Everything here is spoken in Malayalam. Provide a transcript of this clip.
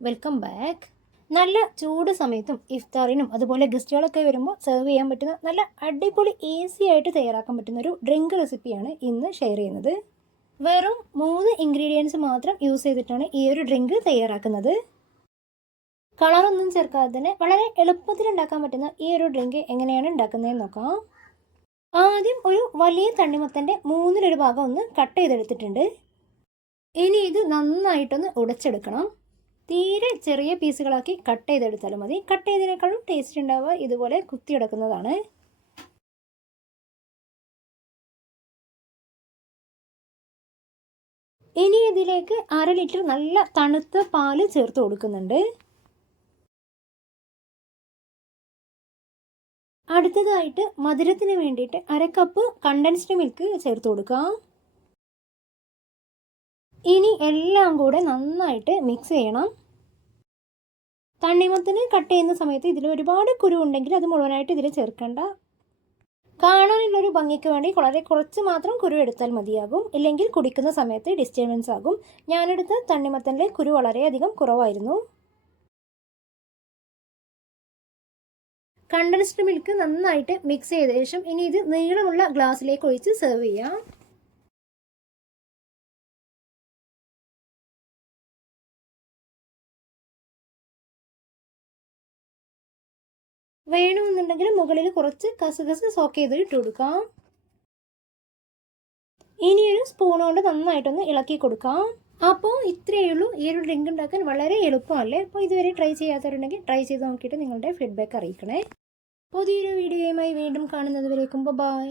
വെൽക്കം ബാക്ക് നല്ല ചൂട് സമയത്തും ഇഫ്താറിനും അതുപോലെ ഗസ്റ്റുകളൊക്കെ വരുമ്പോൾ സെർവ് ചെയ്യാൻ പറ്റുന്ന നല്ല അടിപൊളി ഈസി ആയിട്ട് തയ്യാറാക്കാൻ പറ്റുന്ന ഒരു ഡ്രിങ്ക് റെസിപ്പിയാണ് ഇന്ന് ഷെയർ ചെയ്യുന്നത്. വെറും മൂന്ന് ഇൻഗ്രീഡിയൻസ് മാത്രം യൂസ് ചെയ്തിട്ടാണ് ഈ ഒരു ഡ്രിങ്ക് തയ്യാറാക്കുന്നത്. കളറൊന്നും ചേർക്കാതെ തന്നെ വളരെ എളുപ്പത്തിൽ ഉണ്ടാക്കാൻ പറ്റുന്ന ഈ ഒരു ഡ്രിങ്ക് എങ്ങനെയാണ് ഉണ്ടാക്കുന്നതെന്ന് നോക്കാം. ആദ്യം ഒരു വലിയ തണ്ണിമത്തന്റെ മൂന്നിലൊരു ഭാഗം ഒന്ന് കട്ട് ചെയ്തെടുത്തിട്ടുണ്ട്. ഇനി ഇത് നന്നായിട്ടൊന്ന് ഉടച്ചെടുക്കണം. തീരെ ചെറിയ പീസുകളാക്കി കട്ട് ചെയ്തെടുത്താലും മതി. കട്ട് ചെയ്തതിനേക്കാളും ടേസ്റ്റ് ഉണ്ടാവുക ഇതുപോലെ കുത്തിയെടുക്കുന്നതാണ് ഇനി ഇതിലേക്ക് അര ലിറ്റർ നല്ല തണുത്ത പാൽ ചേർത്ത് കൊടുക്കുന്നുണ്ട്. അടുത്തതായിട്ട് മധുരത്തിന് വേണ്ടിയിട്ട് അര കപ്പ് കണ്ടൻസ്ഡ് മിൽക്ക് ചേർത്ത് കൊടുക്കാം. ഇനി എല്ലാം കൂടെ നന്നായിട്ട് മിക്സ് ചെയ്യണം. തണ്ണിമത്തിന് കട്ട് ചെയ്യുന്ന സമയത്ത് ഇതിൽ ഒരുപാട് കുരു ഉണ്ടെങ്കിൽ അത് മുഴുവനായിട്ട് ഇതിൽ ചേർക്കണ്ട. കാണാനുള്ളൊരു ഭംഗിക്ക് വേണ്ടി വളരെ കുറച്ച് മാത്രം കുരു എടുത്താൽ മതിയാകും. ഇല്ലെങ്കിൽ കുടിക്കുന്ന സമയത്ത് ഡിസ്റ്റർബൻസ് ആകും. ഞാനെടുത്ത തണ്ണിമത്തനിലെ കുരു വളരെയധികം കുറവായിരുന്നു. കണ്ടൻസ്ഡ് മിൽക്ക് നന്നായിട്ട് മിക്സ് ചെയ്ത ശേഷം ഇനി ഇത് നീളമുള്ള ഗ്ലാസ്സിലേക്ക് ഒഴിച്ച് സെർവ് ചെയ്യാം. വേണമെന്നുണ്ടെങ്കിൽ മുകളിൽ കുറച്ച് കസുകസ് സോക്ക് ചെയ്ത് ഇട്ട് കൊടുക്കാം. ഇനി ഒരു സ്പൂൺ കൊണ്ട് നന്നായിട്ടൊന്ന് ഇളക്കി കൊടുക്കാം. അപ്പോൾ ഇത്രയേ ഉള്ളൂ. ഈ ഒരു ഡ്രിങ്ക് ഉണ്ടാക്കാൻ വളരെ എളുപ്പമല്ലേ? അപ്പോൾ ഇതുവരെ ട്രൈ ചെയ്യാത്തവരുണ്ടെങ്കിൽ ട്രൈ ചെയ്ത് നോക്കിയിട്ട് നിങ്ങളുടെ ഫീഡ്ബാക്ക് അറിയിക്കണേ. പുതിയൊരു വീഡിയോയുമായി വീണ്ടും കാണുന്നത് വരേക്കും ബൈ